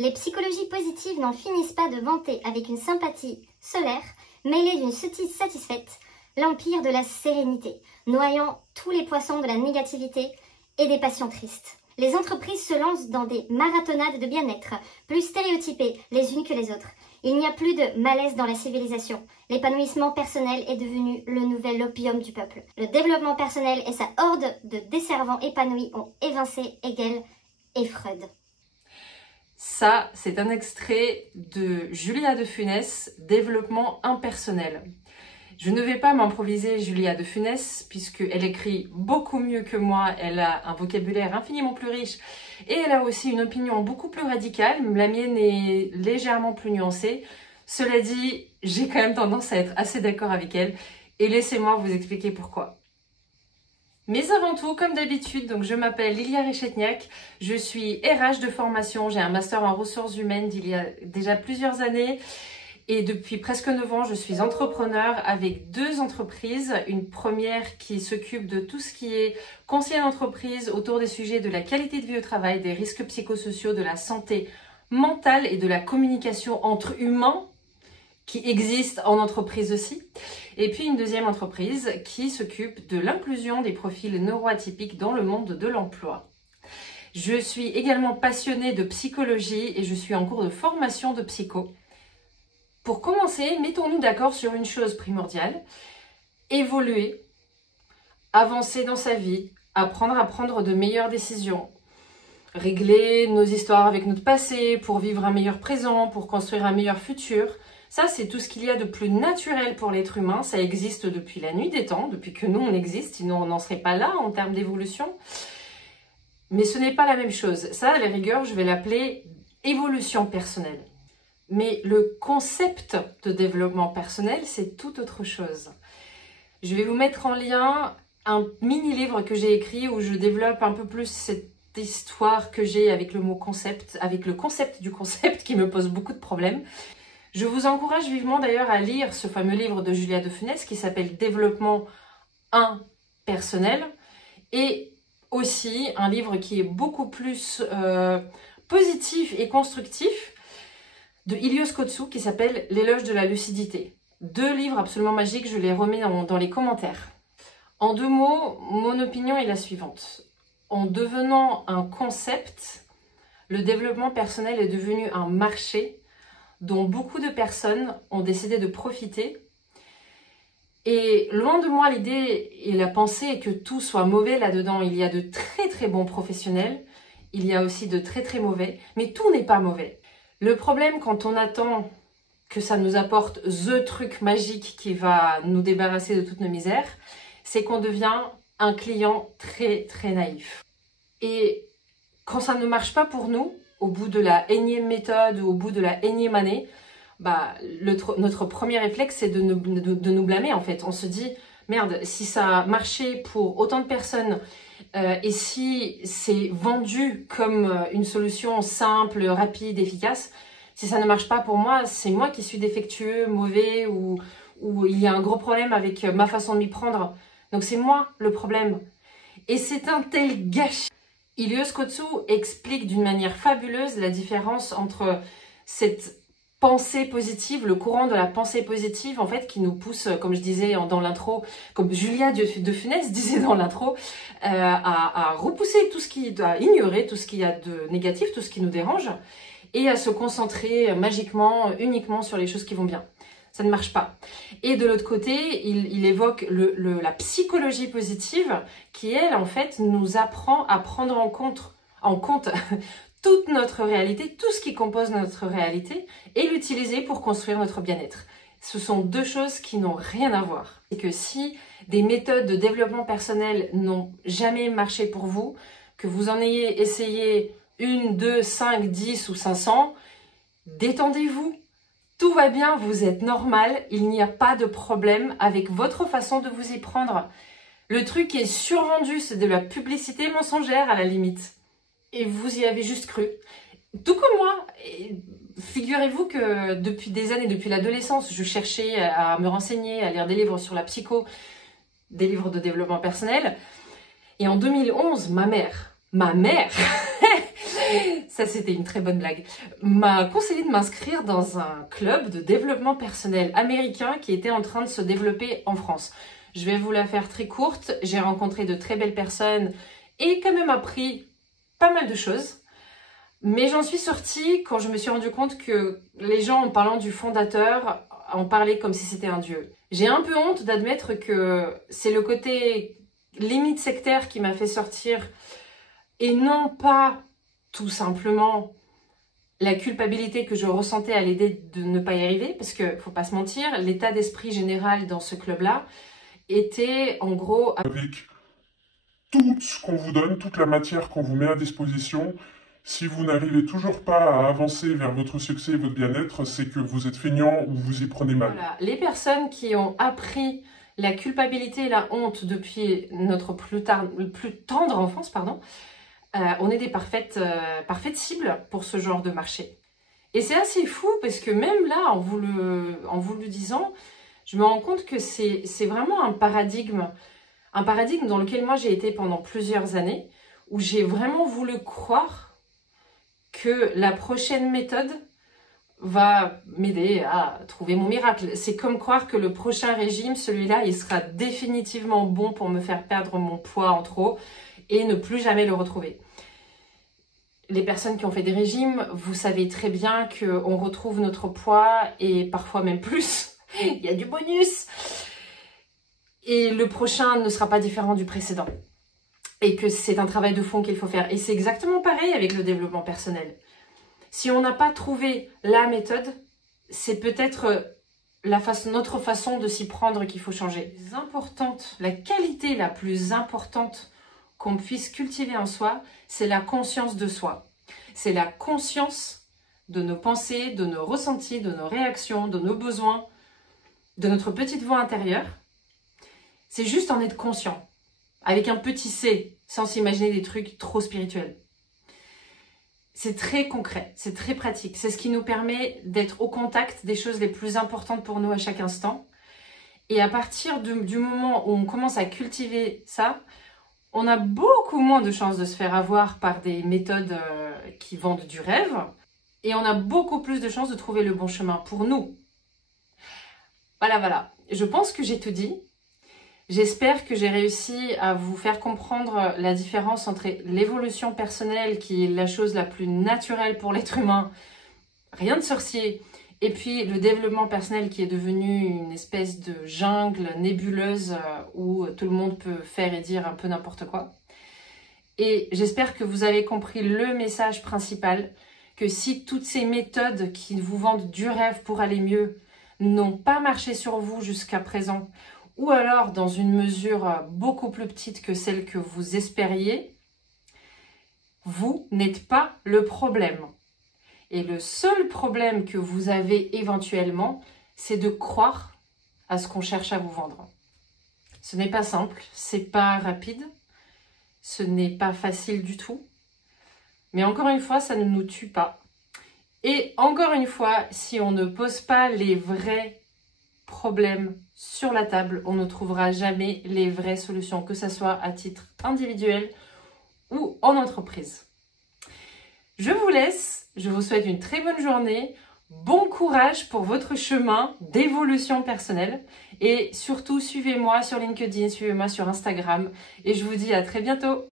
Les psychologies positives n'en finissent pas de vanter avec une sympathie solaire, mêlée d'une sottise satisfaite, l'empire de la sérénité, noyant tous les poissons de la négativité et des passions tristes. Les entreprises se lancent dans des marathonades de bien-être, plus stéréotypées les unes que les autres. Il n'y a plus de malaise dans la civilisation. L'épanouissement personnel est devenu le nouvel opium du peuple. Le développement personnel et sa horde de desservants épanouis ont évincé Hegel et Freud. Ça, c'est un extrait de Julia de Funès, Développement impersonnel. Je ne vais pas m'improviser Julia de Funès, puisqu'elle écrit beaucoup mieux que moi, elle a un vocabulaire infiniment plus riche, et elle a aussi une opinion beaucoup plus radicale. La mienne est légèrement plus nuancée. Cela dit, j'ai quand même tendance à être assez d'accord avec elle, et laissez-moi vous expliquer pourquoi. Mais avant tout, comme d'habitude, donc je m'appelle Lilia Rechetniak, je suis RH de formation, j'ai un master en ressources humaines d'il y a déjà plusieurs années et depuis presque 9 ans, je suis entrepreneur avec 2 entreprises. Une première qui s'occupe de tout ce qui est conseil d'entreprise autour des sujets de la qualité de vie au travail, des risques psychosociaux, de la santé mentale et de la communication entre humains qui existe en entreprise aussi. Et puis une deuxième entreprise qui s'occupe de l'inclusion des profils neuroatypiques dans le monde de l'emploi. Je suis également passionnée de psychologie et je suis en cours de formation de psycho. Pour commencer, mettons-nous d'accord sur une chose primordiale. Évoluer, avancer dans sa vie, apprendre à prendre de meilleures décisions, régler nos histoires avec notre passé pour vivre un meilleur présent, pour construire un meilleur futur. Ça, c'est tout ce qu'il y a de plus naturel pour l'être humain. Ça existe depuis la nuit des temps, depuis que nous, on existe. Sinon, on n'en serait pas là en termes d'évolution. Mais ce n'est pas la même chose. Ça, à la rigueur, je vais l'appeler évolution personnelle. Mais le concept de développement personnel, c'est tout autre chose. Je vais vous mettre en lien un mini-livre que j'ai écrit où je développe un peu plus cette histoire que j'ai avec le mot concept, avec le concept du concept qui me pose beaucoup de problèmes. Je vous encourage vivement d'ailleurs à lire ce fameux livre de Julia de Funès qui s'appelle Développement impersonnel et aussi un livre qui est beaucoup plus positif et constructif de Ilios Kotsou qui s'appelle L'éloge de la lucidité. 2 livres absolument magiques, je les remets dans les commentaires. En 2 mots, mon opinion est la suivante. En devenant un concept, le développement personnel est devenu un marché dont beaucoup de personnes ont décidé de profiter. Et loin de moi l'idée et la pensée que tout soit mauvais là-dedans. Il y a de très très bons professionnels, il y a aussi de très très mauvais, mais tout n'est pas mauvais. Le problème quand on attend que ça nous apporte the truc magique qui va nous débarrasser de toutes nos misères, c'est qu'on devient un client très très naïf. Et quand ça ne marche pas pour nous, au bout de la énième méthode ou au bout de la énième année, notre premier réflexe, c'est de nous blâmer en fait. On se dit, merde, si ça a marché pour autant de personnes et si c'est vendu comme une solution simple, rapide, efficace, si ça ne marche pas pour moi, c'est moi qui suis défectueux, mauvais ou il y a un gros problème avec ma façon de m'y prendre. Donc c'est moi le problème. Et c'est un tel gâchis. Ilios Kotsou explique d'une manière fabuleuse la différence entre cette pensée positive, le courant de la pensée positive en fait qui nous pousse, comme je disais dans l'intro, comme Julia de Funès disait dans l'intro, à repousser tout ce qui, à ignorer tout ce qu'il y a de négatif, tout ce qui nous dérange et à se concentrer magiquement, uniquement sur les choses qui vont bien. Ça ne marche pas. Et de l'autre côté, il évoque la psychologie positive qui, elle, en fait, nous apprend à prendre en compte toute notre réalité, tout ce qui compose notre réalité et l'utiliser pour construire notre bien-être. Ce sont 2 choses qui n'ont rien à voir. Et que si des méthodes de développement personnel n'ont jamais marché pour vous, que vous en ayez essayé 1, 2, 5, 10 ou 500, détendez-vous. Tout va bien, vous êtes normal, il n'y a pas de problème avec votre façon de vous y prendre. Le truc qui est survendu, c'est de la publicité mensongère à la limite. Et vous y avez juste cru. Tout comme moi. Figurez-vous que depuis des années, depuis l'adolescence, je cherchais à me renseigner, à lire des livres sur la psycho, des livres de développement personnel. Et en 2011, ma mère, ça ça c'était une très bonne blague, m'a conseillé de m'inscrire dans un club de développement personnel américain qui était en train de se développer en France. Je vais vous la faire très courte, j'ai rencontré de très belles personnes et quand même appris pas mal de choses. Mais j'en suis sortie quand je me suis rendu compte que les gens, en parlant du fondateur, en parlaient comme si c'était un dieu. J'ai un peu honte d'admettre que c'est le côté limite sectaire qui m'a fait sortir et non pas tout simplement la culpabilité que je ressentais à l'idée de ne pas y arriver, parce que faut pas se mentir, l'état d'esprit général dans ce club-là était en gros... Avec tout ce qu'on vous donne, toute la matière qu'on vous met à disposition, si vous n'arrivez toujours pas à avancer vers votre succès et votre bien-être, c'est que vous êtes feignant ou vous y prenez mal. Voilà. Les personnes qui ont appris la culpabilité et la honte depuis notre plus tendre enfance, on est des parfaites cibles pour ce genre de marché. Et c'est assez fou parce que même là, en vous le disant, je me rends compte que c'est vraiment un paradigme dans lequel moi j'ai été pendant plusieurs années, où j'ai vraiment voulu croire que la prochaine méthode va m'aider à trouver mon miracle. C'est comme croire que le prochain régime, celui-là, il sera définitivement bon pour me faire perdre mon poids en trop et ne plus jamais le retrouver. Les personnes qui ont fait des régimes, vous savez très bien qu'on retrouve notre poids et parfois même plus. Il y a du bonus. Et le prochain ne sera pas différent du précédent. Et que c'est un travail de fond qu'il faut faire. Et c'est exactement pareil avec le développement personnel. Si on n'a pas trouvé la méthode, c'est peut-être notre façon de s'y prendre qu'il faut changer. La qualité la plus importante qu'on puisse cultiver en soi, c'est la conscience de soi. C'est la conscience de nos pensées, de nos ressentis, de nos réactions, de nos besoins, de notre petite voix intérieure. C'est juste en être conscient, avec un petit C, sans s'imaginer des trucs trop spirituels. C'est très concret, c'est très pratique. C'est ce qui nous permet d'être au contact des choses les plus importantes pour nous à chaque instant. Et à partir du moment où on commence à cultiver ça, on a beaucoup moins de chances de se faire avoir par des méthodes qui vendent du rêve. Et on a beaucoup plus de chances de trouver le bon chemin pour nous. Voilà. Je pense que j'ai tout dit. J'espère que j'ai réussi à vous faire comprendre la différence entre l'évolution personnelle, qui est la chose la plus naturelle pour l'être humain, rien de sorcier, et puis le développement personnel qui est devenu une espèce de jungle nébuleuse où tout le monde peut faire et dire un peu n'importe quoi. Et j'espère que vous avez compris le message principal, que si toutes ces méthodes qui vous vendent du rêve pour aller mieux n'ont pas marché sur vous jusqu'à présent, ou alors dans une mesure beaucoup plus petite que celle que vous espériez, vous n'êtes pas le problème. Et le seul problème que vous avez éventuellement, c'est de croire à ce qu'on cherche à vous vendre. Ce n'est pas simple, c'est pas rapide, ce n'est pas facile du tout. Mais encore une fois, ça ne nous tue pas. Et encore une fois, si on ne pose pas les vrais problèmes sur la table, on ne trouvera jamais les vraies solutions, que ce soit à titre individuel ou en entreprise. Je vous laisse, je vous souhaite une très bonne journée, bon courage pour votre chemin d'évolution personnelle et surtout suivez-moi sur LinkedIn, suivez-moi sur Instagram et je vous dis à très bientôt.